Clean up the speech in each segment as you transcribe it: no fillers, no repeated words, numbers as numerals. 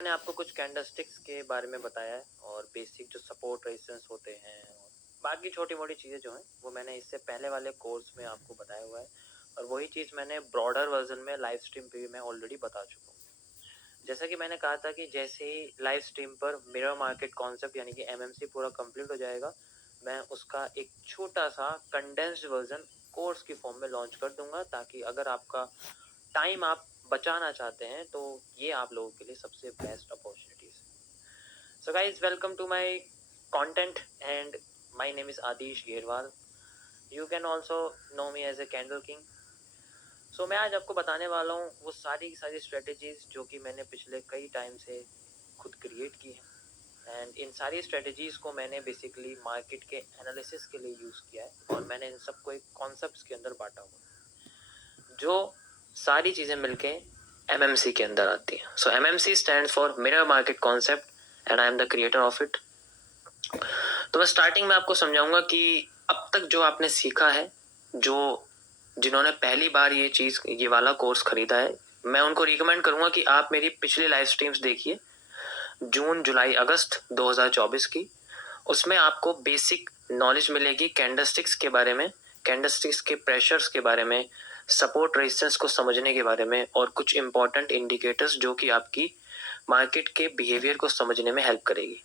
मैंने आपको कुछ कैंडलस्टिक्स के बारे में बताया है और बेसिक जो सपोर्ट रेजिस्टेंस होते हैं और बाकी छोटी मोटी चीज़ें जो हैं वो मैंने इससे पहले वाले कोर्स में आपको बताया हुआ है और वही चीज़ मैंने ब्रॉडर वर्जन में लाइव स्ट्रीम पे भी मैं ऑलरेडी बता चुका हूँ। जैसा कि मैंने कहा था कि जैसे ही लाइव स्ट्रीम पर मिरर मार्केट कॉन्सेप्ट यानी कि एमएमसी पूरा कंप्लीट हो जाएगा, मैं उसका एक छोटा सा कंडेंस्ड वर्जन कोर्स की फॉर्म में लॉन्च कर दूंगा, ताकि अगर आपका टाइम आप बचाना चाहते हैं तो ये आप लोगों के लिए सबसे बेस्ट अपॉर्चुनिटीज है। So guys, welcome to my content and my name is Adish Gerwal. You can also know me as a candle king. So मैं आज आपको बताने वाला हूँ वो सारी स्ट्रेटेजीज जो कि मैंने पिछले कई टाइम से खुद क्रिएट की है एंड इन सारी स्ट्रेटेजीज को मैंने बेसिकली मार्केट के एनालिसिस के लिए यूज़ किया है और मैंने इन सबको एक कॉन्सेप्ट के अंदर बांटा हुआ है, जो सारी चीज़ें मिलके एमएमसी के अंदर आती है। So MMC stand for mirror market concept and I am the creator of it. तो मैं स्टार्टिंग में आपको समझाऊंगा कि अब तक जो आपने सीखा है, जो जिन्होंने पहली बार ये वाला कोर्स खरीदा है, मैं उनको रिकमेंड करूंगा कि आप मेरी पिछली लाइव स्ट्रीम्स देखिए, जून जुलाई अगस्त 2024 की। उसमें आपको बेसिक नॉलेज मिलेगी कैंडलस्टिक्स के बारे में, कैंडलस्टिक्स के प्रेशर्स के बारे में, सपोर्ट रेजिस्टेंस को समझने के बारे में और कुछ इंपॉर्टेंट इंडिकेटर्स जो कि आपकी मार्केट के बिहेवियर को समझने में हेल्प करेगी।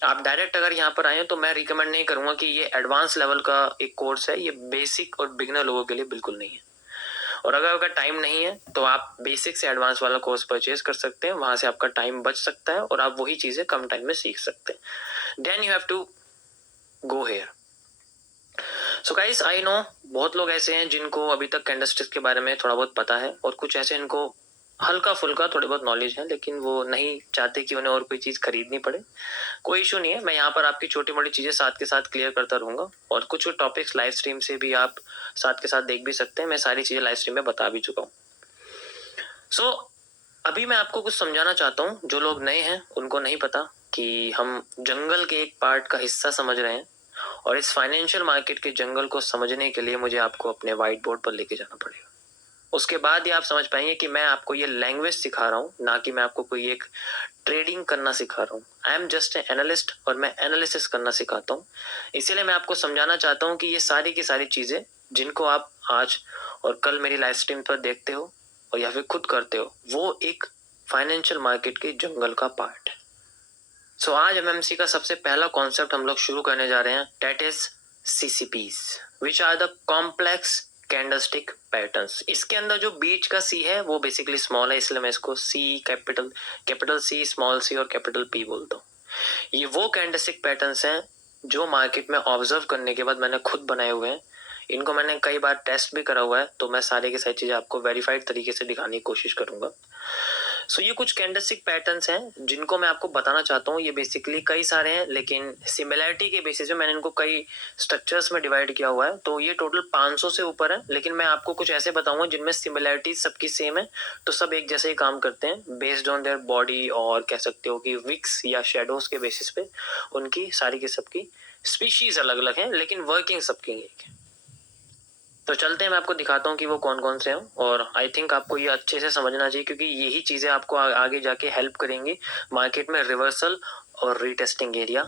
आप डायरेक्ट अगर यहाँ पर आए तो मैं रिकमेंड नहीं करूंगा कि ये एडवांस लेवल का एक कोर्स है, ये बेसिक और बिगिनर लोगों के लिए बिल्कुल नहीं है। और अगर आपका टाइम नहीं है तो आप बेसिक से एडवांस वाला कोर्स परचेज कर सकते हैं, वहां से आपका टाइम बच सकता है और आप वही चीजें कम टाइम में सीख सकते हैं। Then you have to go here. So guys, I know बहुत लोग ऐसे हैं जिनको अभी तक कैंडलस्टिक्स के बारे में थोड़ा बहुत पता है और कुछ ऐसे इनको हल्का फुल्का थोड़ी बहुत नॉलेज है, लेकिन वो नहीं चाहते कि उन्हें और कोई चीज खरीदनी पड़े। कोई इशू नहीं है, मैं यहाँ पर आपकी छोटी मोटी चीजें साथ के साथ क्लियर करता रहूंगा और कुछ टॉपिक्स लाइव स्ट्रीम से भी आप साथ के साथ देख भी सकते हैं। मैं सारी चीजें लाइव स्ट्रीम में बता भी चुका हूँ। सो अभी मैं आपको कुछ समझाना चाहता हूँ। जो लोग नए हैं उनको नहीं पता कि हम जंगल के एक पार्ट का हिस्सा समझ रहे हैं और इस फाइनेंशियल मार्केट के जंगल को समझने के लिए मुझे आपको अपने व्हाइट बोर्ड पर लेके जाना पड़ेगा। उसके बाद ही आप समझ पाएंगे कि मैं आपको ये लैंग्वेज सिखा रहा हूँ, ना कि मैं आपको कोई एक ट्रेडिंग करना सिखा रहा हूँ। I am just a analyst और मैं एनालिसिस करना सिखाता हूँ। इसीलिए मैं आपको समझाना चाहता हूँ कि ये सारी की सारी चीजें जिनको आप आज और कल मेरी लाइव स्ट्रीम पर देखते हो और या फिर खुद करते हो, वो एक फाइनेंशियल मार्केट के जंगल का पार्ट है। सो आज एमएमसी का सबसे पहला कॉन्सेप्ट हम लोग शुरू करने जा रहे हैं, that is CCPs, which are the complex candlestick patterns. इसके अंदर जो बीच का सी है वो बेसिकली स्मॉल है, इसलिए मैं इसको सी कैपिटल सी, स्मॉल सी और कैपिटल पी बोलता हूँ। ये वो कैंडलस्टिक पैटर्न्स हैं जो मार्केट में ऑब्जर्व करने के बाद मैंने खुद बनाए हुए हैं। इनको मैंने कई बार टेस्ट भी करा हुआ है, तो मैं सारे की सारी चीजें आपको वेरीफाइड तरीके से दिखाने की कोशिश करूंगा। सो ये कुछ कैंडलस्टिक पैटर्न्स हैं जिनको मैं आपको बताना चाहता हूँ। ये बेसिकली कई सारे हैं, लेकिन सिमिलैरिटी के बेसिस पे मैंने इनको कई स्ट्रक्चर्स में डिवाइड किया हुआ है। तो ये टोटल 500 से ऊपर है, लेकिन मैं आपको कुछ ऐसे बताऊंगा जिनमें सिमिलैरिटी सबकी सेम है। तो सब एक जैसे ही काम करते हैं बेस्ड ऑन देयर बॉडी, और कह सकते हो कि विक्स या शेडोज के बेसिस पे उनकी सारी की सबकी स्पीशीज अलग अलग है, लेकिन वर्किंग सबकी एक है। तो चलते हैं, मैं आपको दिखाता हूँ कि वो कौन कौन से हैं। और आई थिंक आपको ये अच्छे से समझना चाहिए, क्योंकि यही चीजें आपको आगे जाके हेल्प करेंगी मार्केट में रिवर्सल और रीटेस्टिंग एरिया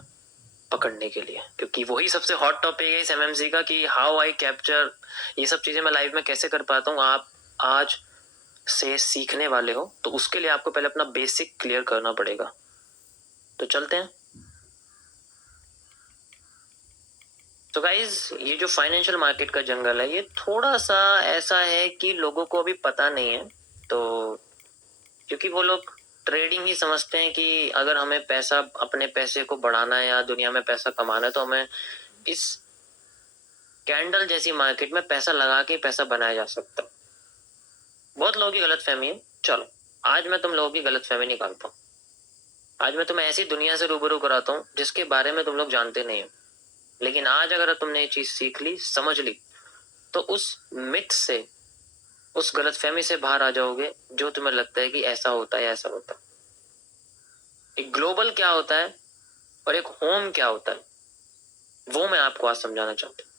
पकड़ने के लिए, क्योंकि वही सबसे हॉट टॉपिक है इस एमएमसी का कि हाउ आई कैप्चर। ये सब चीजें मैं लाइव में कैसे कर पाता हूँ, आप आज से सीखने वाले हो, तो उसके लिए आपको पहले अपना बेसिक क्लियर करना पड़ेगा। तो चलते हैं। तो गाइज, ये जो फाइनेंशियल मार्केट का जंगल है, ये थोड़ा सा ऐसा है कि लोगों को अभी पता नहीं है। तो क्योंकि वो लोग ट्रेडिंग ही समझते हैं कि अगर हमें पैसा, अपने पैसे को बढ़ाना है या दुनिया में पैसा कमाना है, तो हमें इस कैंडल जैसी मार्केट में पैसा लगा के पैसा बनाया जा सकता है। बहुत लोगों की गलत फहमी है। चलो, आज मैं तुम लोगों की गलत फहमी निकालता हूँ। आज मैं तुम्हें ऐसी दुनिया से रूबरू कराता हूँ जिसके बारे में तुम लोग जानते नहीं हो, लेकिन आज अगर तुमने ये चीज सीख ली, समझ ली, तो उस मिथ से, उस गलतफहमी से बाहर आ जाओगे जो तुम्हें लगता है कि ऐसा होता है ऐसा होता है। एक ग्लोबल क्या होता है और एक होम क्या होता है, वो मैं आपको आज समझाना चाहता हूँ।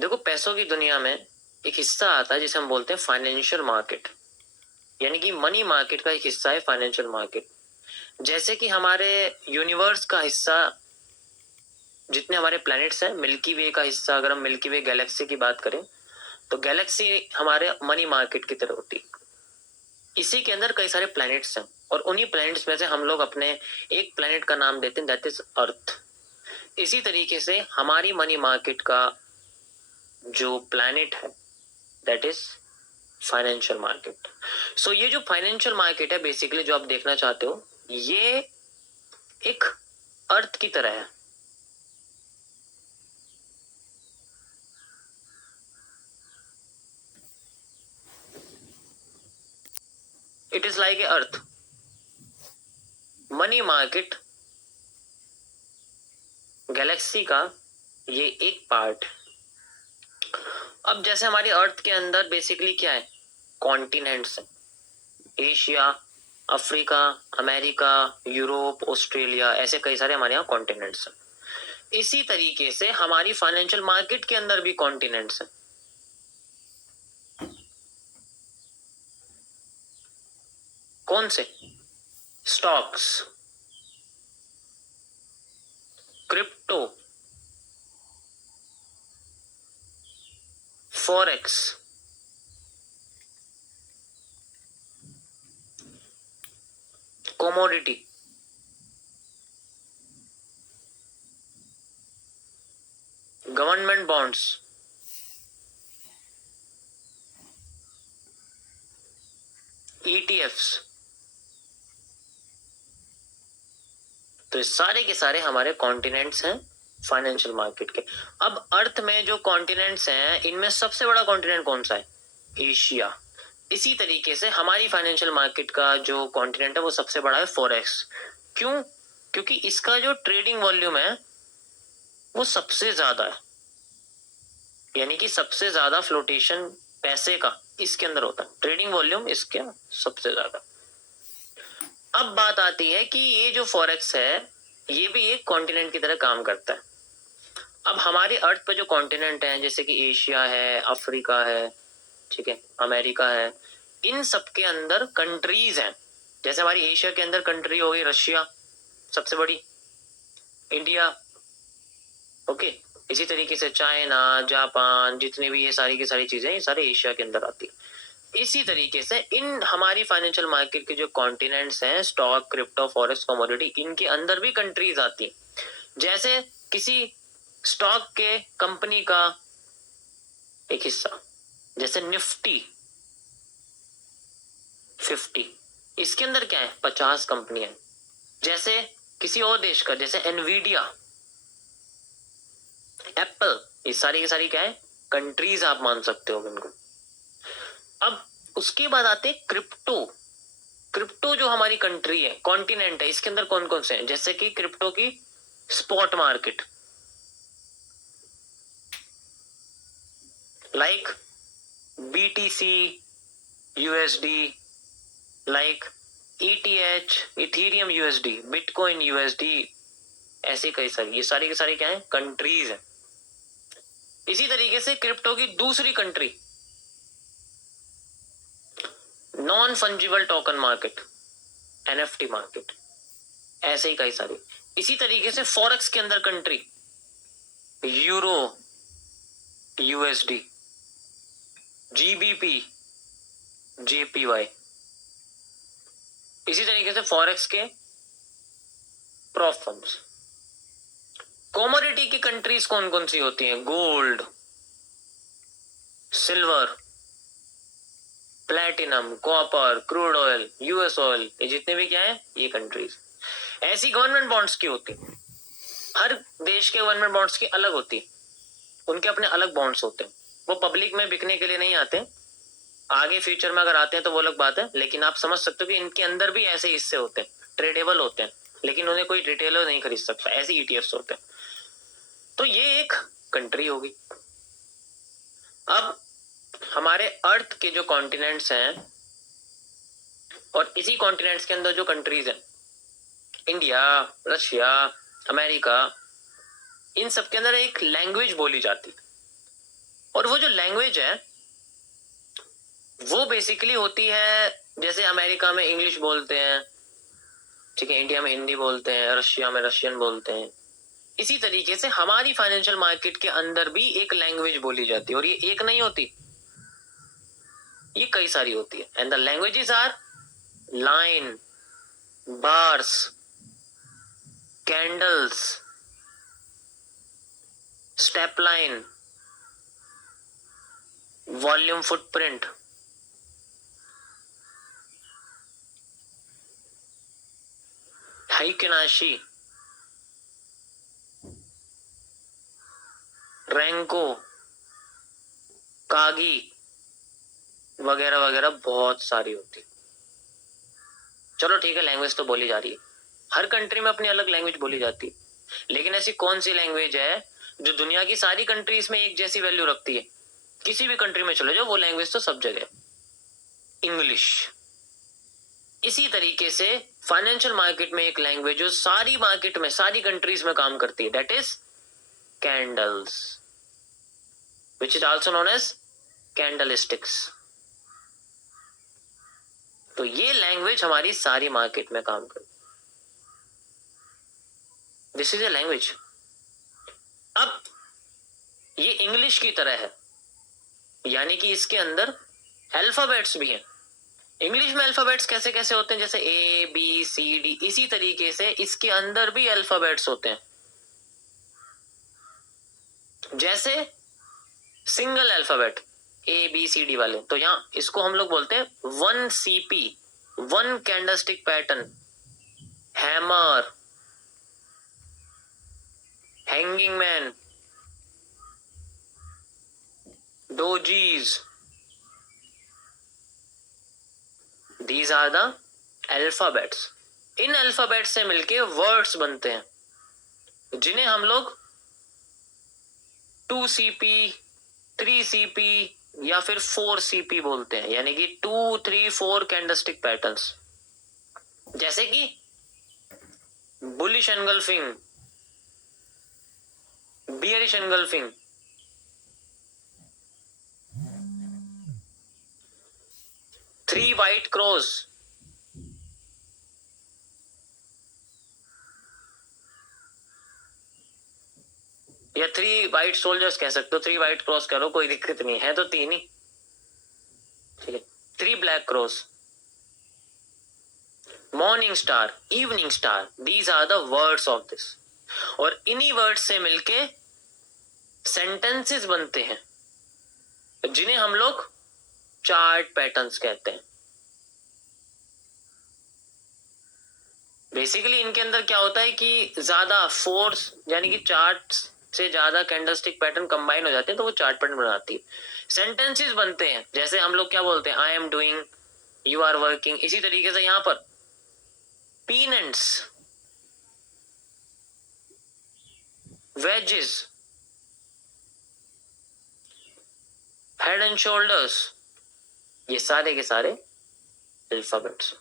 देखो, पैसों की दुनिया में एक हिस्सा आता है जिसे हम बोलते हैं फाइनेंशियल मार्केट। यानी कि मनी मार्केट का एक हिस्सा है फाइनेंशियल मार्केट। जैसे कि हमारे यूनिवर्स का हिस्सा, जितने हमारे प्लैनेट्स हैं, मिल्की वे का हिस्सा, अगर हम मिल्की वे गैलेक्सी की बात करें तो गैलेक्सी हमारे मनी मार्केट की तरह होती है। इसी के अंदर कई सारे प्लैनेट्स हैं और उन्हीं प्लैनेट्स में से हम लोग अपने एक प्लैनेट का नाम देते हैं, दैट इज अर्थ। इसी तरीके से हमारी मनी मार्केट का जो प्लैनेट है दैट इज फाइनेंशियल मार्केट। सो ये जो फाइनेंशियल मार्केट है बेसिकली जो आप देखना चाहते हो, ये एक अर्थ की तरह है। It is like a earth. Money market Galaxy का ये एक पार्ट। अब जैसे हमारी अर्थ के अंदर बेसिकली क्या है, कॉन्टिनेंट्स हैं, Asia, Africa, America, Europe, Australia, ऐसे कई सारे हमारे यहाँ कॉन्टिनेंट्स हैं। इसी तरीके से हमारी फाइनेंशियल मार्केट के अंदर भी कॉन्टिनेंट्स हैं। कौन से? Stocks, crypto, forex, commodity, government bonds, ETFs. तो ये सारे के सारे हमारे कॉन्टिनेंट्स हैं फाइनेंशियल मार्केट के। अब अर्थ में जो कॉन्टिनेंट्स हैं इनमें सबसे बड़ा कॉन्टिनेंट कौन सा है? एशिया। इसी तरीके से हमारी फाइनेंशियल मार्केट का जो कॉन्टिनेंट है वो सबसे बड़ा है फॉरेक्स। क्यों? क्योंकि इसका जो ट्रेडिंग वॉल्यूम है वो सबसे ज्यादा है, यानी कि सबसे ज्यादा फ्लोटेशन पैसे का इसके अंदर होता है, ट्रेडिंग वॉल्यूम इसके सबसे ज्यादा। अब बात आती है कि ये जो फॉरेक्स है ये भी एक कॉन्टिनेंट की तरह काम करता है। अब हमारे अर्थ पे जो कॉन्टिनेंट है जैसे कि एशिया है, अफ्रीका है, ठीक है, अमेरिका है, इन सब के अंदर कंट्रीज हैं। जैसे हमारी एशिया के अंदर कंट्री हो गई रशिया सबसे बड़ी, इंडिया, ओके। इसी तरीके से चाइना, जापान, जितने भी ये सारी की सारी चीजें ये सारे एशिया के अंदर आती है। इसी तरीके से इन हमारी फाइनेंशियल मार्केट के जो कॉन्टिनेंट्स हैं, स्टॉक, क्रिप्टो, फॉरेक्स, कमोडिटी, इनके अंदर भी कंट्रीज आती है। जैसे किसी स्टॉक के कंपनी का एक हिस्सा, जैसे निफ्टी 50, इसके अंदर क्या है, 50 कंपनियां। जैसे किसी और देश का, जैसे एनवीडिया, एप्पल, ये सारी की सारी क्या है, कंट्रीज आप मान सकते हो इनको। अब उसके बाद आते हैं क्रिप्टो। क्रिप्टो जो हमारी कंट्री है, कॉन्टिनेंट है, इसके अंदर कौन कौन से हैं? जैसे कि क्रिप्टो की spot market, like BTC, USD, like ETH, Ethereum USD, bitcoin USD, ऐसे कई सारी, ये सारी के सारी क्या है, कंट्रीज है। इसी तरीके से क्रिप्टो की दूसरी country, non fungible token market, NFT market, ऐसे ही कई सारी। इसी तरीके से फॉरेक्स के अंदर country, euro, USD, GBP, JPY. इसी तरीके से फॉरेक्स के प्रॉफ फर्म्स। कॉमोडिटी की कंट्रीज कौन कौन सी होती हैं? Gold, silver, platinum, copper, crude oil, US oil, ये जितने भी क्या है ये कंट्रीज। ऐसी गवर्नमेंट बॉन्ड्स की होती, हर देश के गवर्नमेंट बॉन्ड्स की अलग होती, उनके अपने अलग बॉन्ड्स होते हैं। वो पब्लिक में बिकने के लिए नहीं आते, आगे फ्यूचर में अगर आते हैं तो वो अलग बात है, लेकिन आप समझ सकते हो कि इनके अंदर भी ऐसे हिस्से होते हैं, ट्रेडेबल होते हैं, लेकिन उन्हें कोई रिटेलर नहीं खरीद सकता, ऐसे ईटीएफ्स होते हैं। तो ये एक कंट्री होगी। अब हमारे अर्थ के जो कॉन्टिनेंट्स हैं और इसी कॉन्टिनेंट्स के अंदर जो कंट्रीज हैं, इंडिया, रशिया, अमेरिका, इन सब के अंदर एक लैंग्वेज बोली जाती है। और वो जो लैंग्वेज है वो बेसिकली होती है जैसे अमेरिका में इंग्लिश बोलते हैं, ठीक है, इंडिया में हिंदी बोलते हैं, रशिया में रशियन बोलते हैं। इसी तरीके से हमारी फाइनेंशियल मार्केट के अंदर भी एक लैंग्वेज बोली जाती है, और ये एक नहीं होती, ये कई सारी होती है। And the languages are line, bars, candles, step line, volume footprint, heikin ashi, renko, kagi वगैरह वगैरह बहुत सारी होती है। चलो ठीक है, लैंग्वेज तो बोली जा रही है, हर कंट्री में अपनी अलग लैंग्वेज बोली जाती है, लेकिन ऐसी कौन सी लैंग्वेज है जो दुनिया की सारी कंट्रीज में एक जैसी वैल्यू रखती है? किसी भी कंट्री में चले जाओ, वो लैंग्वेज तो सब जगह, इंग्लिश। इसी तरीके से फाइनेंशियल मार्केट में एक लैंग्वेज जो सारी मार्केट में, सारी कंट्रीज में काम करती है, that is candles, which is also known as candlesticks. तो ये लैंग्वेज हमारी सारी मार्केट में काम करती है, दिस इज ए लैंग्वेज। अब ये इंग्लिश की तरह है, यानी कि इसके अंदर अल्फाबेट्स भी हैं। इंग्लिश में अल्फाबेट्स कैसे कैसे होते हैं, जैसे ए बी सी डी, इसी तरीके से इसके अंदर भी अल्फाबेट्स होते हैं। जैसे single alphabet A B C D वाले, तो यहां इसको हम लोग बोलते हैं 1 CP, 1 candlestick pattern, hammer, hanging man, dojis, these are the alphabets. इन अल्फाबेट्स से मिलके वर्ड्स बनते हैं, जिन्हें हम लोग 2 CP, 3 CP या फिर 4 CP बोलते हैं, यानी कि 2, 3, 4 कैंडलस्टिक पैटर्न्स। जैसे कि bullish engulfing, bearish engulfing, three white cross, या 3 वाइट सोल्जर्स कह सकते हो, 3 वाइट क्रॉस करो, कोई दिक्कत नहीं है, तो 3 ही, ठीक है। 3 black cross, morning star, evening star, these are the words of this. और इन्हीं वर्ड्स से मिलके सेंटेंसेस बनते हैं, जिन्हें हम लोग चार्ट पैटर्न्स कहते हैं। बेसिकली इनके अंदर क्या होता है कि ज्यादा फोर्स, यानी कि चार्ट से ज्यादा कैंडलस्टिक पैटर्न कंबाइन हो जाते हैं, तो वो चार्ट पैटर्न बनाती है। सेंटेंसेस बनते हैं, जैसे हम लोग क्या बोलते हैं, I am doing, you are working. इसी तरीके से यहां पर pennants, wedges, head and shoulders, ये सारे के सारे अल्फाबेट्स।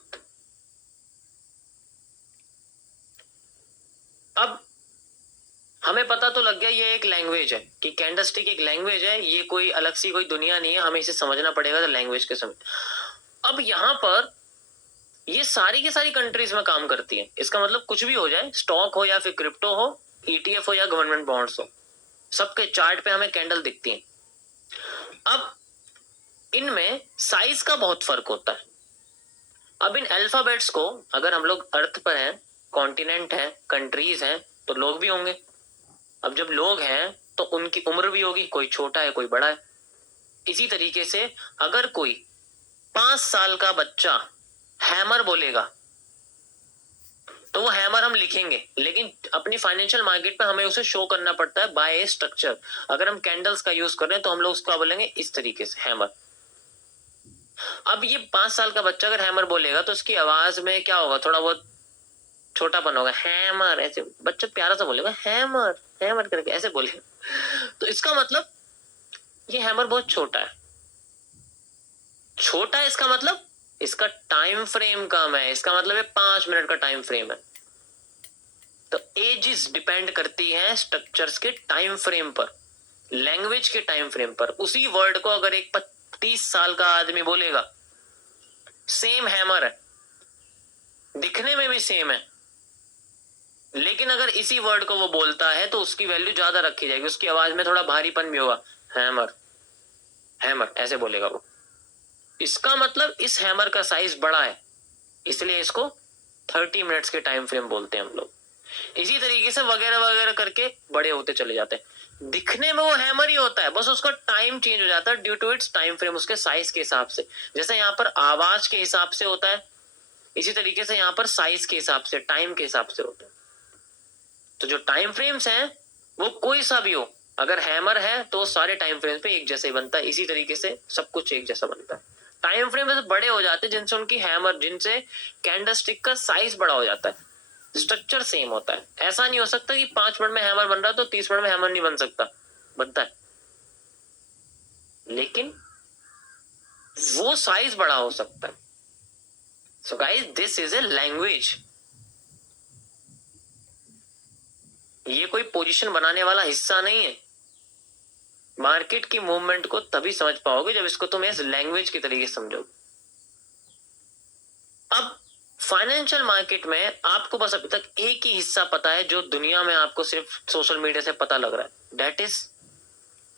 अब हमें पता तो लग गया ये एक लैंग्वेज है, कि कैंडलस्टिक एक लैंग्वेज है, ये कोई अलग सी कोई दुनिया नहीं है, हमें इसे समझना पड़ेगा तो लैंग्वेज के समय। अब यहां पर ये सारी की सारी कंट्रीज में काम करती है, इसका मतलब कुछ भी हो जाए, स्टॉक हो या फिर क्रिप्टो हो, ETF हो या गवर्नमेंट बॉन्ड्स हो, सबके चार्ट पे हमें कैंडल दिखती है। अब इनमें साइज का बहुत फर्क होता है। अब इन अल्फाबेट्स को अगर हम लोग अर्थ पर हैं, कॉन्टिनेंट है, कंट्रीज हैं, तो लोग भी होंगे। अब जब लोग हैं तो उनकी उम्र भी होगी, कोई छोटा है कोई बड़ा है। इसी तरीके से अगर कोई 5 साल का बच्चा हैमर बोलेगा, तो वो हैमर हम लिखेंगे, लेकिन अपनी फाइनेंशियल मार्केट में हमें उसे शो करना पड़ता है बाय ए स्ट्रक्चर। अगर हम कैंडल्स का यूज कर रहे हैं तो हम लोग उसको बोलेंगे इस तरीके से, हैमर। अब ये 5 साल का बच्चा अगर हैमर बोलेगा तो उसकी आवाज में क्या होगा, थोड़ा बहुत छोटापन होगा, हैमर, ऐसे बच्चा प्यारा सा बोलेगा, हैमर हैमर करके ऐसे बोलेगा। तो इसका मतलब ये हैमर बहुत छोटा है। छोटा है इसका मतलब इसका टाइम फ्रेम कम है, इसका मतलब है 5 मिनट का टाइम फ्रेम है। तो एजेस डिपेंड करती है स्ट्रक्चर्स के टाइम फ्रेम पर, लैंग्वेज के टाइम फ्रेम पर। उसी वर्ड को अगर एक 30 साल का आदमी बोलेगा सेम हैमर है, दिखने में भी सेम है, लेकिन अगर इसी वर्ड को वो बोलता है तो उसकी वैल्यू ज्यादा रखी जाएगी, उसकी आवाज में थोड़ा भारीपन भी होगा। हैमर, हैमर ऐसे बोलेगा वो। इसका मतलब इस हैमर का साइज बड़ा है, इसलिए इसको 30 मिनट्स के टाइम फ्रेम बोलते हैं हम लोग। इसी तरीके से वगैरह वगैरह करके बड़े होते चले जाते हैं। दिखने में वो हैमर ही होता है, बस उसका टाइम चेंज हो जाता है due to its time frame, उसके साइज के हिसाब से। जैसे यहाँ पर आवाज के हिसाब से होता है, इसी तरीके से यहाँ पर साइज के हिसाब से, टाइम के हिसाब से होता है। तो जो टाइम फ्रेम्स हैं वो कोई सा भी हो, अगर हैमर है तो सारे टाइम फ्रेम्स पे एक जैसे ही बनता है। इसी तरीके से सब कुछ एक जैसा बनता है। टाइम फ्रेम वैसे बड़े हो जाते हैं जिनसे उनकी हैमर, जिनसे कैंडलस्टिक का साइज बड़ा हो जाता है, स्ट्रक्चर सेम होता है। ऐसा नहीं हो सकता कि 5 मिनट में हैमर बन रहा है तो 30 मिनट में हैमर नहीं बन सकता, बनता है, लेकिन वो साइज बड़ा हो सकता है। So guys, this is a language. ये कोई पोजीशन बनाने वाला हिस्सा नहीं है। मार्केट की मूवमेंट को तभी समझ पाओगे जब इसको तुम इस लैंग्वेज के तरीके से समझोगे। अब फाइनेंशियल मार्केट में आपको बस अभी तक एक ही हिस्सा पता है जो दुनिया में आपको सिर्फ सोशल मीडिया से पता लग रहा है, दैट इज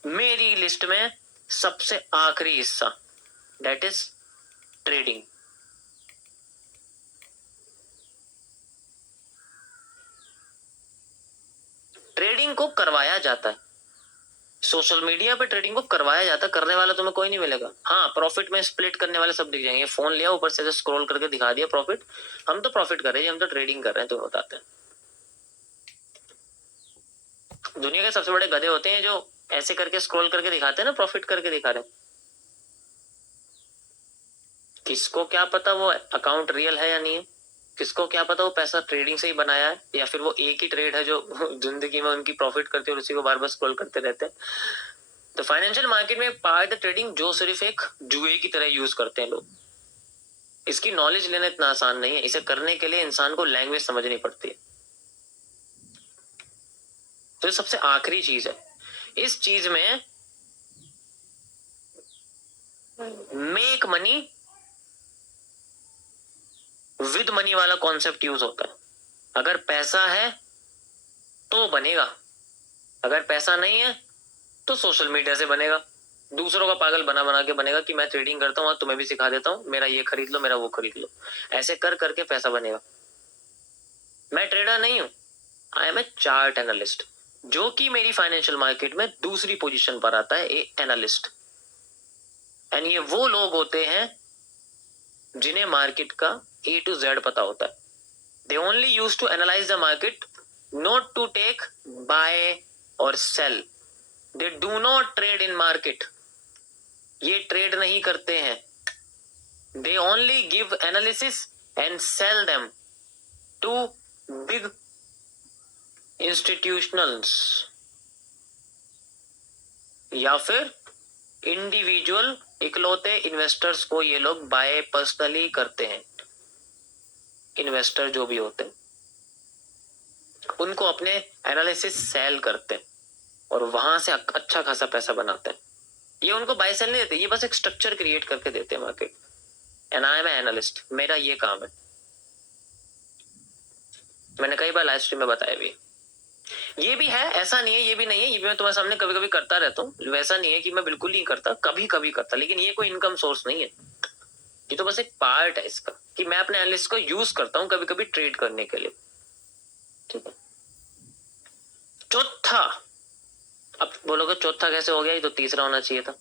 मेरी लिस्ट में सबसे आखिरी हिस्सा, दैट इज ट्रेडिंग। ट्रेडिंग को करवाया जाता है सोशल मीडिया पे, ट्रेडिंग को करवाया जाता है, करने वाला तुम्हें कोई नहीं मिलेगा। हाँ, प्रॉफिट में स्प्लिट करने वाले सब दिख जाएंगे। फोन लिया, ऊपर से स्क्रॉल करके दिखा दिया प्रॉफिट, हम तो प्रॉफिट कर रहे हैं, हम तो ट्रेडिंग कर रहे हैं, तुम्हें बताते हैं। दुनिया के सबसे बड़े गधे होते हैं जो ऐसे करके स्क्रॉल करके दिखाते हैं ना, प्रॉफिट करके दिखा रहे हैं। किसको क्या पता वो अकाउंट रियल है या नहीं है, किसको क्या पता वो पैसा ट्रेडिंग से ही बनाया है, या फिर वो एक ही ट्रेड है जो जिंदगी में उनकी प्रॉफिट करते हैं और उसी को बार बार स्क्रॉल करते रहते हैं। तो फाइनेंशियल मार्केट में पार्ट ट्रेडिंग जो सिर्फ एक जुए की तरह यूज करते हैं लोग। इसकी नॉलेज लेना इतना आसान नहीं है, इसे करने के लिए इंसान को लैंग्वेज समझनी पड़ती है। तो ये सबसे आखिरी चीज है। इस चीज में मेक मनी विद मनी वाला कॉन्सेप्ट यूज होता है। अगर पैसा है तो बनेगा, अगर पैसा नहीं है तो सोशल मीडिया से बनेगा, दूसरों का पागल बना बना के बनेगा कि मैं ट्रेडिंग करता हूँ, तुम्हें भी सिखा देता हूँ, मेरा ये खरीद लो, मेरा वो खरीद लो। ऐसे कर करके पैसा बनेगा। मैं ट्रेडर नहीं हूं, I am a chart analyst, जो कि मेरी फाइनेंशियल मार्केट में दूसरी पोजीशन पर आता है, ए एनालिस्ट। एंड ये वो लोग होते हैं जिन्हें मार्केट का ए टू जेड पता होता है। They only use to analyse the market, not to take buy और sell. They do not trade in market, ये ट्रेड नहीं करते हैं। They only give analysis and sell them to big institutionals या फिर इंडिविजुअल इकलौते इन्वेस्टर्स को ये लोग बाय पर्सनली करते हैं। इन्वेस्टर जो भी होते हैं उनको अपने एनालिसिस सेल करते हैं और वहां से अच्छा खासा पैसा बनाते हैं। ये उनको बाय सेल नहीं देते, ये बस एक स्ट्रक्चर क्रिएट करके देते हैं market. And I M analyst, मेरा ये काम है। मैंने कई बार लाइव स्ट्रीम में बताया भी, ये भी है, ऐसा नहीं है, ये भी नहीं है, ये भी मैं तुम्हारे सामने कभी कभी करता रहता हूँ। वैसा नहीं है कि मैं बिल्कुल नहीं करता, कभी कभी करता, लेकिन ये कोई इनकम सोर्स नहीं है। ये तो बस एक पार्ट है इसका कि मैं अपने एनालिस्ट को यूज करता हूँ कभी कभी ट्रेड करने के लिए। ठीक है। चौथा, अब बोलोगे चौथा कैसे हो गया, ये तो तीसरा होना चाहिए था,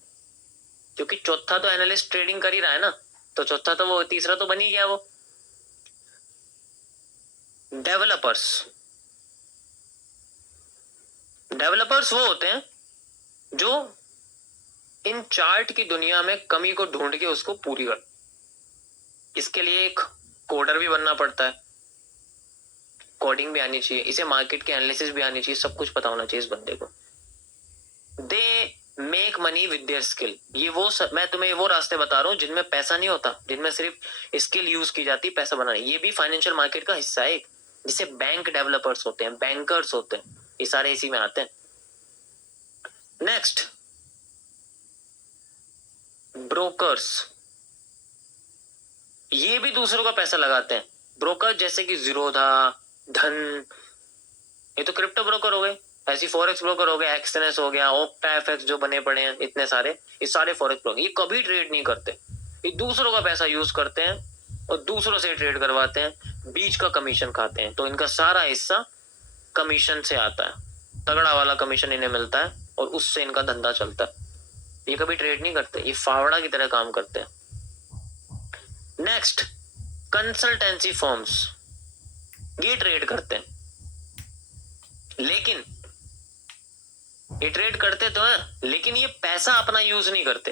क्योंकि चौथा तो एनालिस्ट ट्रेडिंग कर ही रहा है ना, तो चौथा तो वो तीसरा तो बन ही गया। वो डेवलपर्स, डेवलपर्स वो होते हैं जो इन चार्ट की दुनिया में कमी को ढूंढ के उसको पूरी कर। इसके लिए एक कोडर भी बनना पड़ता है, कोडिंग भी आनी चाहिए, इसे मार्केट के एनालिसिस भी आनी चाहिए, सब कुछ पता होना चाहिए इस बंदे को। They make money with their skill. ये वो मैं तुम्हें वो रास्ते बता रहा हूँ जिनमें पैसा नहीं होता, जिनमें सिर्फ स्किल यूज की जाती है पैसा बनाने। ये भी फाइनेंशियल मार्केट का हिस्सा है, जिसे बैंक डेवलपर्स होते हैं, बैंकर्स होते हैं, ये सारे इसी में आते हैं। Next, brokers. ये भी दूसरों का पैसा लगाते हैं। ब्रोकर जैसे कि जीरोधा, धन, ये तो क्रिप्टो ब्रोकर हो गए। ऐसी फॉरेक्स ब्रोकर हो गया, एक्सएनएस हो गया, ओक्टा एफएक्स जो बने पड़े हैं इतने सारे, ये सारे फॉरेक्स ब्रोकर ये कभी ट्रेड नहीं करते। ये दूसरों का पैसा यूज करते हैं और दूसरों से ट्रेड करवाते हैं, बीच का कमीशन खाते हैं। तो इनका सारा हिस्सा कमीशन से आता है, तगड़ा वाला कमीशन इन्हें मिलता है और उससे इनका धंधा चलता है। ये कभी ट्रेड नहीं करते, ये फावड़ा की तरह काम करते हैं। नेक्स्ट, कंसल्टेंसी फर्म्स, ये ट्रेड करते हैं, लेकिन ये ट्रेड करते तो हैं, लेकिन ये पैसा अपना यूज नहीं करते।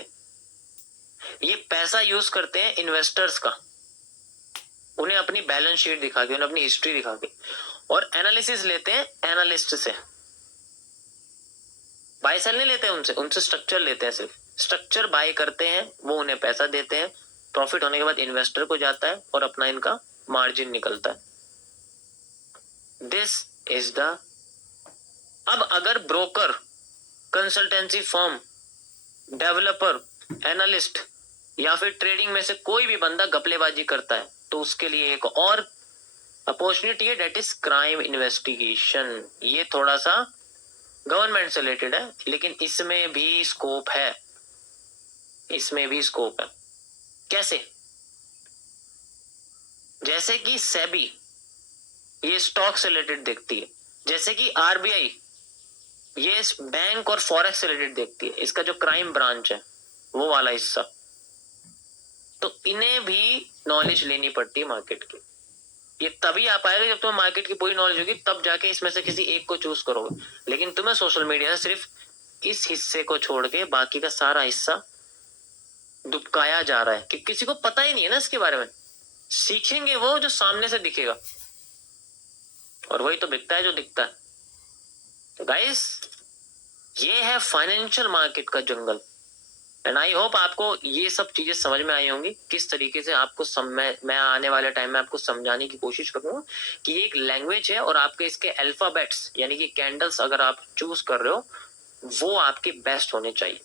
ये पैसा यूज करते हैं इन्वेस्टर्स का, उन्हें अपनी बैलेंस शीट दिखा के, उन्हें अपनी हिस्ट्री दिखा के, और एनालिसिस लेते हैं एनालिस्ट से। बाय सेल नहीं लेते उनसे, उनसे स्ट्रक्चर लेते हैं। सिर्फ स्ट्रक्चर बाय करते हैं, वो उन्हें पैसा देते हैं, प्रॉफिट होने के बाद इन्वेस्टर को जाता है और अपना इनका मार्जिन निकलता है। This is the. अब अगर broker, consultancy firm, developer, analyst या फिर ट्रेडिंग में से कोई भी बंदा गपलेबाजी करता है तो उसके लिए एक और अपॉर्चुनिटी है, डेट इज क्राइम इन्वेस्टिगेशन। ये थोड़ा सा गवर्नमेंट से रिलेटेड है, लेकिन इसमें भी स्कोप है, इसमें भी स्कोप है। कैसे? जैसे कि सेबी ये स्टॉक से रिलेटेड देखती है, जैसे कि आरबीआई ये बैंक और फॉरेक्स से रिलेटेड देखती है, इसका जो क्राइम ब्रांच है वो वाला हिस्सा। तो इन्हें भी नॉलेज लेनी पड़ती है मार्केट की। ये तभी आ पाएगा जब तुम्हें मार्केट की पूरी नॉलेज होगी, तब जाके इसमें से किसी एक को चूज करोगे। लेकिन तुम्हें सोशल मीडिया से सिर्फ इस हिस्से को छोड़ के बाकी का सारा हिस्सा दुबकाया जा रहा है कि किसी को पता ही नहीं है ना इसके बारे में। सीखेंगे वो जो सामने से दिखेगा, और वही तो बिकता है जो दिखता है। तो गाइस, ये है फाइनेंशियल मार्केट का जंगल। एंड आई होप आपको ये सब चीजें समझ में आई होंगी, किस तरीके से आपको मैं आने वाले टाइम में आपको समझाने की कोशिश करूंगा कि ये एक लैंग्वेज है और आपके इसके अल्फाबेट्स यानी कि कैंडल्स अगर आप चूज कर रहे हो वो आपके बेस्ट होने चाहिए।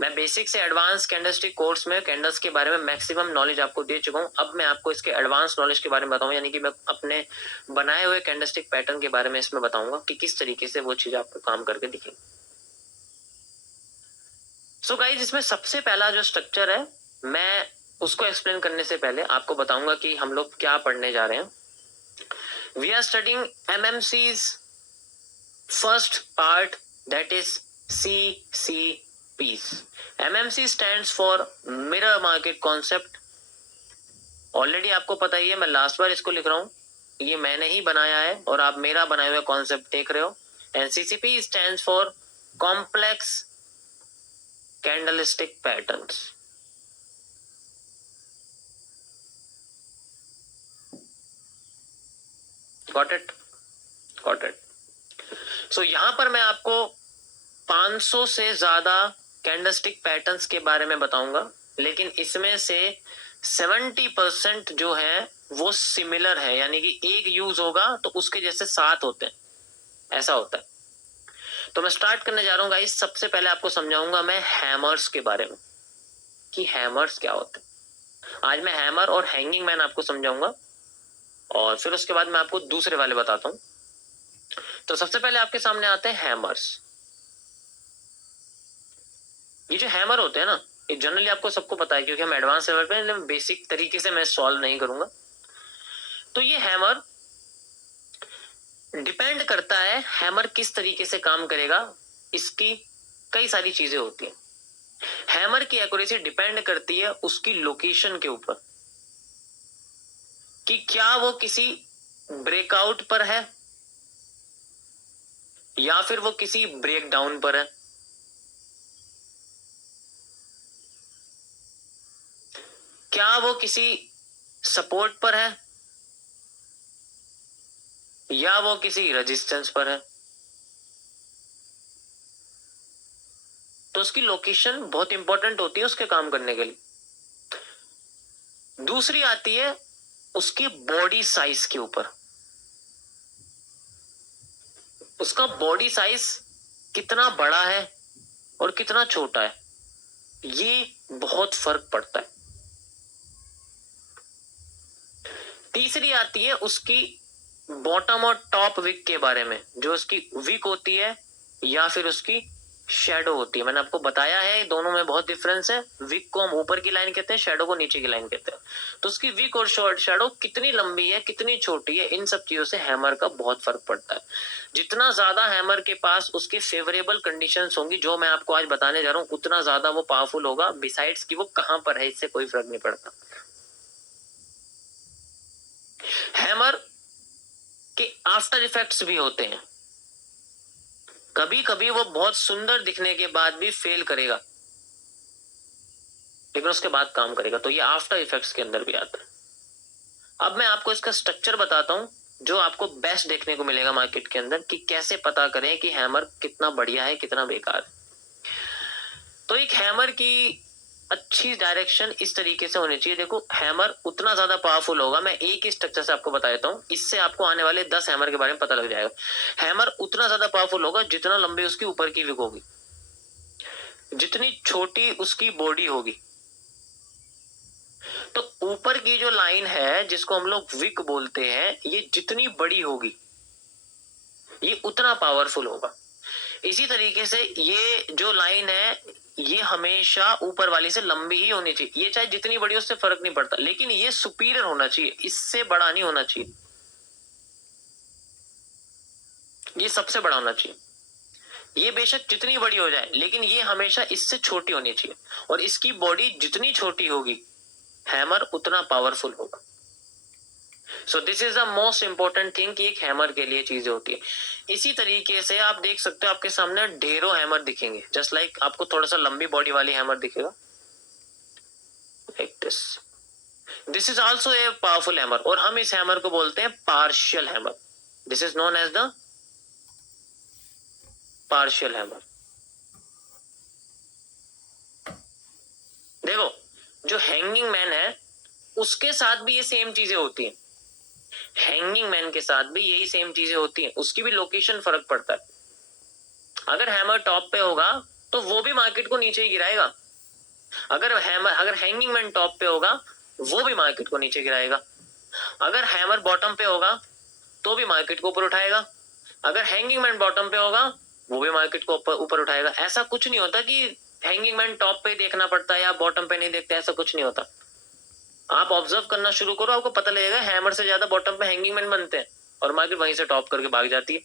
मैं बेसिक से एडवांस कैंडलस्टिक कोर्स में कैंडल्स के बारे में मैक्सिमम नॉलेज आपको दे चुका हूं। अब मैं आपको इसके एडवांस नॉलेज के बारे में बताऊंगा, यानी कि मैं अपने बनाए हुए कैंडलस्टिक पैटर्न के बारे में इसमें बताऊंगा कि किस तरीके से वो चीज आपको काम करके दिखेगी। सो गाइस, इसमें सबसे पहला जो स्ट्रक्चर है, मैं उसको एक्सप्लेन करने से पहले आपको बताऊंगा कि हम लोग क्या पढ़ने जा रहे हैं। We are studying MMCs first part, that is CCPs। MMC stands for mirror market concept. Already आपको पता ही है, मैं लास्ट बार इसको लिख रहा हूं, ये मैंने ही बनाया है और आप मेरा बनाए हुए कॉन्सेप्ट देख रहे हो। And CCP stands for complex candlestick patterns. Got it? Got it. So यहां पर मैं आपको 500 से ज्यादा कैंडलस्टिक पैटर्न्स के बारे में बताऊंगा, लेकिन इसमें से 70% जो है वो सिमिलर है, यानी कि एक यूज होगा तो उसके जैसे 7 होते हैं, ऐसा होता है। तो मैं स्टार्ट करने जा रहा हूँ गाइस। सबसे पहले आपको समझाऊंगा मैं हैमर्स के बारे में कि हैमर्स क्या होते हैं। आज मैं हैमर और हैंगिंग मैन आपको समझाऊंगा और फिर उसके बाद मैं आपको दूसरे वाले बताता हूं। तो सबसे पहले आपके सामने आते हैं हैमर्स। ये जो हैमर होते हैं ना, ये जनरली आपको सबको पता है क्योंकि हम एडवांस लेवल पे, बेसिक तरीके से मैं सॉल्व नहीं करूंगा। तो ये हैमर डिपेंड करता है, हैमर किस तरीके से काम करेगा, इसकी कई सारी चीजें होती हैं। हैमर की एक्यूरेसी डिपेंड करती है उसकी लोकेशन के ऊपर, कि क्या वो किसी ब्रेकआउट पर है या फिर वो किसी ब्रेकडाउन पर है। क्या वो किसी सपोर्ट पर है या वो किसी रेजिस्टेंस पर है। तो उसकी लोकेशन बहुत इंपॉर्टेंट होती है उसके काम करने के लिए। दूसरी आती है उसकी बॉडी साइज के ऊपर। उसका बॉडी साइज कितना बड़ा है और कितना छोटा है, ये बहुत फर्क पड़ता है। तीसरी आती है उसकी बॉटम और टॉप विक के बारे में, जो उसकी विक होती है या फिर उसकी शेडो होती है। मैंने आपको बताया है दोनों में बहुत डिफरेंस है। विक को हम ऊपर की लाइन कहते हैं, शेडो को नीचे की लाइन कहते हैं। तो उसकी विक और शेडो कितनी लंबी है, कितनी छोटी है, इन सब चीजों से हैमर का बहुत फर्क पड़ता है। जितना ज्यादा हैमर के पास उसकी फेवरेबल कंडीशंस होंगी, जो मैं आपको आज बताने जा रहा हूँ, उतना ज्यादा वो पावरफुल होगा। बिसाइड्स कि वो कहां पर है, इससे कोई फर्क नहीं पड़ता। हैमर के आफ्टर इफेक्ट्स भी होते हैं। कभी कभी वो बहुत सुंदर दिखने के बाद भी फेल करेगा, लेकिन उसके बाद काम करेगा। तो ये आफ्टर इफेक्ट्स के अंदर भी आता है। अब मैं आपको इसका स्ट्रक्चर बताता हूं, जो आपको बेस्ट देखने को मिलेगा मार्केट के अंदर, कि कैसे पता करें कि हैमर कितना बढ़िया है, कितना बेकार है। तो एक हैमर की अच्छी डायरेक्शन इस तरीके से होनी चाहिए। देखो, हैमर उतना ज्यादा पावरफुल होगा, मैं एक ही स्ट्रक्चर से आपको बता देता हूँ, इससे आपको आने वाले 10 हैमर के बारे में पता लग जाएगा। हैमर उतना ज्यादा पावरफुल होगा जितना लंबी उसकी ऊपर की विक होगी, जितनी छोटी उसकी बॉडी होगी। तो ऊपर की जो लाइन है, जिसको हम लोग विक बोलते हैं, ये जितनी बड़ी होगी ये उतना पावरफुल होगा। इसी तरीके से ये जो लाइन है, ये हमेशा ऊपर वाली से लंबी ही होनी चाहिए। ये चाहे जितनी बड़ी हो, उससे फर्क नहीं पड़ता, लेकिन ये सुपीरियर होना चाहिए, इससे बड़ा नहीं होना चाहिए। ये सबसे बड़ा होना चाहिए। ये बेशक जितनी बड़ी हो जाए, लेकिन ये हमेशा इससे छोटी होनी चाहिए। और इसकी बॉडी जितनी छोटी होगी, हैमर उतना पावरफुल होगा। So this is the most important thing कि एक हैमर के लिए चीजें होती है। इसी तरीके से आप देख सकते हो, आपके सामने ढेरों हैमर दिखेंगे। जस्ट लाइक आपको थोड़ा सा लंबी बॉडी वाली हैमर दिखेगा, like this. This is also a powerful hammer, और हम इस हैमर को बोलते हैं partial hammer. This is known as the partial hammer. देखो, जो हैंगिंग मैन है उसके साथ भी ये सेम चीजें होती हैं। हैंगिंग मैन के साथ भी यही सेम चीजें होती हैं, उसकी भी लोकेशन फर्क पड़ता है। अगर हैमर टॉप पे होगा तो वो भी मार्केट को नीचे ही गिराएगा। अगर हैंगिंग मैन टॉप पे होगा, वो भी मार्केट को नीचे गिराएगा। अगर हैमर बॉटम पे होगा तो भी मार्केट को ऊपर उठाएगा। अगर हैंगिंग मैन बॉटम पे होगा, वो भी मार्केट को ऊपर उठाएगा। ऐसा कुछ नहीं होता कि हैंगिंग मैन टॉप पे देखना पड़ता है या बॉटम पे नहीं देखते, ऐसा कुछ नहीं होता। आप ऑब्जर्व करना शुरू करो, आपको पता लगेगा हैमर से ज्यादा बॉटम पे हैंगिंग मैन बनते हैं, और मार्केट वहीं से टॉप करके भाग जाती है।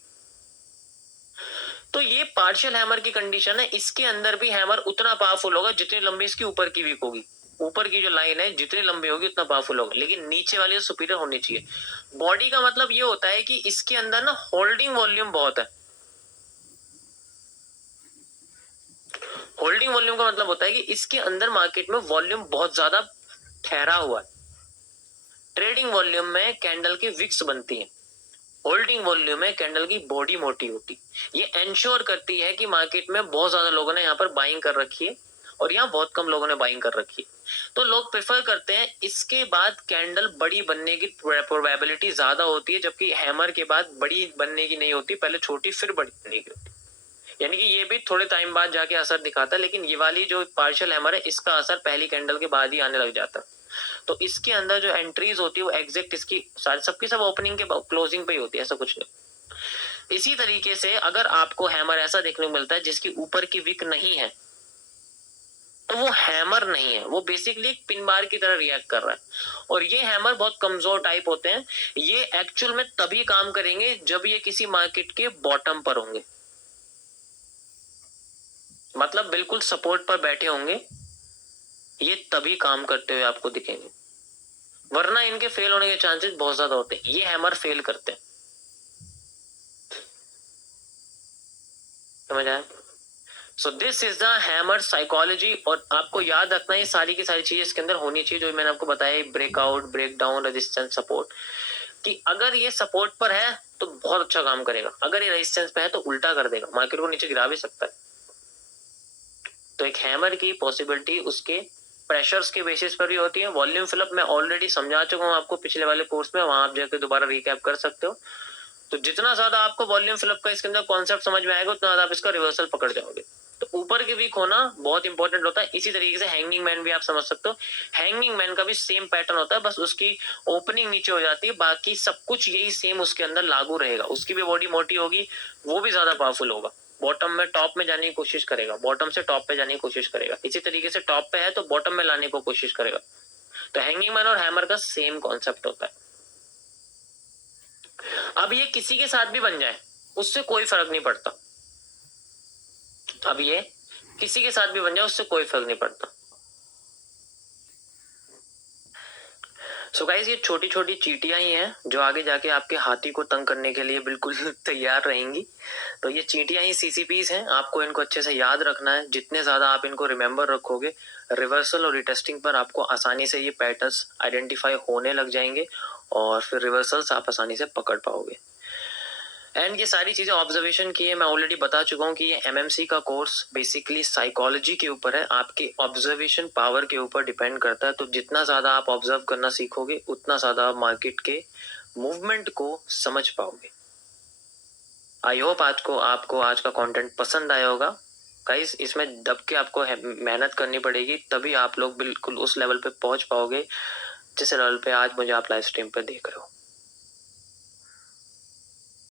तो ये पार्शियल हैमर की कंडीशन है। इसके अंदर भी हैमर उतना पावरफुल होगा जितनी लंबी इसकी ऊपर की वीक होगी। ऊपर की जो लाइन है जितनी लंबी होगी उतना पावरफुल होगा, लेकिन नीचे वाली सुपीरियर होनी चाहिए। बॉडी का मतलब ये होता है कि इसके अंदर ना होल्डिंग वॉल्यूम बहुत है। होल्डिंग वॉल्यूम का मतलब होता है कि इसके अंदर मार्केट में वॉल्यूम बहुत ज्यादा ठहरा हुआ है। ट्रेडिंग वॉल्यूम में कैंडल की विक्स बनती है, होल्डिंग वॉल्यूम में कैंडल की बॉडी मोटी होती। ये एंश्योर करती है कि मार्केट में बहुत ज्यादा लोगों ने यहाँ पर बाइंग कर रखी है और यहाँ बहुत कम लोगों ने बाइंग कर रखी है। तो लोग प्रेफर करते हैं इसके बाद कैंडल बड़ी बनने की प्रोबेबिलिटी ज्यादा होती है, जबकि हैमर के बाद बड़ी बनने की नहीं होती, पहले छोटी फिर बड़ी बनने की होती। यानी कि ये भी थोड़े टाइम बाद जाके असर दिखाता है, लेकिन ये वाली जो पार्शियल हैमर है, इसका असर पहली कैंडल के बाद ही आने लग जाता है। तो इसके अंदर जो एंट्रीज होती है वो एग्जैक्ट इसकी सबकी सब ओपनिंग के क्लोजिंग पे ही होती है, ऐसा कुछ नहीं। इसी तरीके से अगर आपको हैमर ऐसा देखने को मिलता है जिसकी ऊपर की विक नहीं है, तो वो हैमर नहीं है, वो बेसिकली एक पिन बार की तरह रिएक्ट कर रहा है। और ये हैमर बहुत कमजोर टाइप होते हैं। ये एक्चुअल में तभी काम करेंगे जब ये किसी मार्केट के बॉटम पर होंगे, मतलब बिल्कुल सपोर्ट पर बैठे होंगे, ये तभी काम करते हुए आपको दिखेंगे, वरना इनके फेल होने के चांसेस बहुत ज्यादा होते हैं। ये हैमर फेल करते हैं, समझ आया? So this is the hammer psychology. और आपको याद रखना है सारी की सारी चीजें इसके अंदर होनी चाहिए जो मैंने आपको बताया, ब्रेकआउट, ब्रेकडाउन, रेजिस्टेंस, सपोर्ट। कि अगर ये सपोर्ट पर है तो बहुत अच्छा काम करेगा, अगर ये रेजिस्टेंस पे है तो उल्टा कर देगा, मार्केट को नीचे गिरा भी सकता है। तो एक हैमर की पॉसिबिलिटी उसके प्रेशर्स के बेसिस पर भी होती है। वॉल्यूम फिलअप मैं ऑलरेडी समझा चुका हूँ आपको पिछले वाले कोर्स में, वहां आप जाकर दोबारा रिकैप कर सकते हो। तो जितना ज्यादा आपको वॉल्यूम फिलअप का इसके अंदर कॉन्सेप्ट समझ में आएगा, उतना ज्यादा आप इसका रिवर्सल पकड़ जाओगे। तो ऊपर के वीक होना बहुत इंपॉर्टेंट होता है। इसी तरीके से हैंगिंग मैन भी आप समझ सकते हो, हैंगिंग मैन का भी सेम पैटर्न होता है, बस उसकी ओपनिंग नीचे हो जाती है, बाकी सब कुछ यही सेम उसके अंदर लागू रहेगा। उसकी भी बॉडी मोटी होगी, वो भी ज्यादा पावरफुल होगा, बॉटम में टॉप में जाने की कोशिश करेगा, बॉटम से टॉप पे जाने की कोशिश करेगा, इसी तरीके से टॉप पे है तो बॉटम में लाने को कोशिश करेगा। तो हैंगिंग मैन और हैमर का सेम कॉन्सेप्ट होता है। अब ये किसी के साथ भी बन जाए उससे कोई फर्क नहीं पड़ता, अब ये किसी के साथ भी बन जाए उससे कोई फर्क नहीं पड़ता। सो गाइस, ये छोटी छोटी चींटियां ही हैं जो आगे जाके आपके हाथी को तंग करने के लिए बिल्कुल तैयार रहेंगी। तो ये चींटियां ही सीसीपीज हैं, आपको इनको अच्छे से याद रखना है। जितने ज्यादा आप इनको रिमेंबर रखोगे, रिवर्सल और रिटेस्टिंग पर आपको आसानी से ये पैटर्न्स आइडेंटिफाई होने लग जाएंगे और फिर रिवर्सल्स आप आसानी से पकड़ पाओगे। एंड ये सारी चीजें ऑब्जर्वेशन की है, मैं ऑलरेडी बता चुका हूँ कि ये एमएमसी का कोर्स बेसिकली साइकोलॉजी के ऊपर है, आपकी ऑब्जर्वेशन पावर के ऊपर डिपेंड करता है। तो जितना ज्यादा आप ऑब्जर्व करना सीखोगे उतना ज्यादा आप मार्केट के मूवमेंट को समझ पाओगे। आई होप आपको आज का कंटेंट पसंद आया होगा। गाइस, इसमें दब के आपको मेहनत करनी पड़ेगी, तभी आप लोग बिल्कुल उस लेवल पे पहुंच पाओगे जिस लेवल पे आज मुझे आप लाइव स्ट्रीम पे देख रहे हो।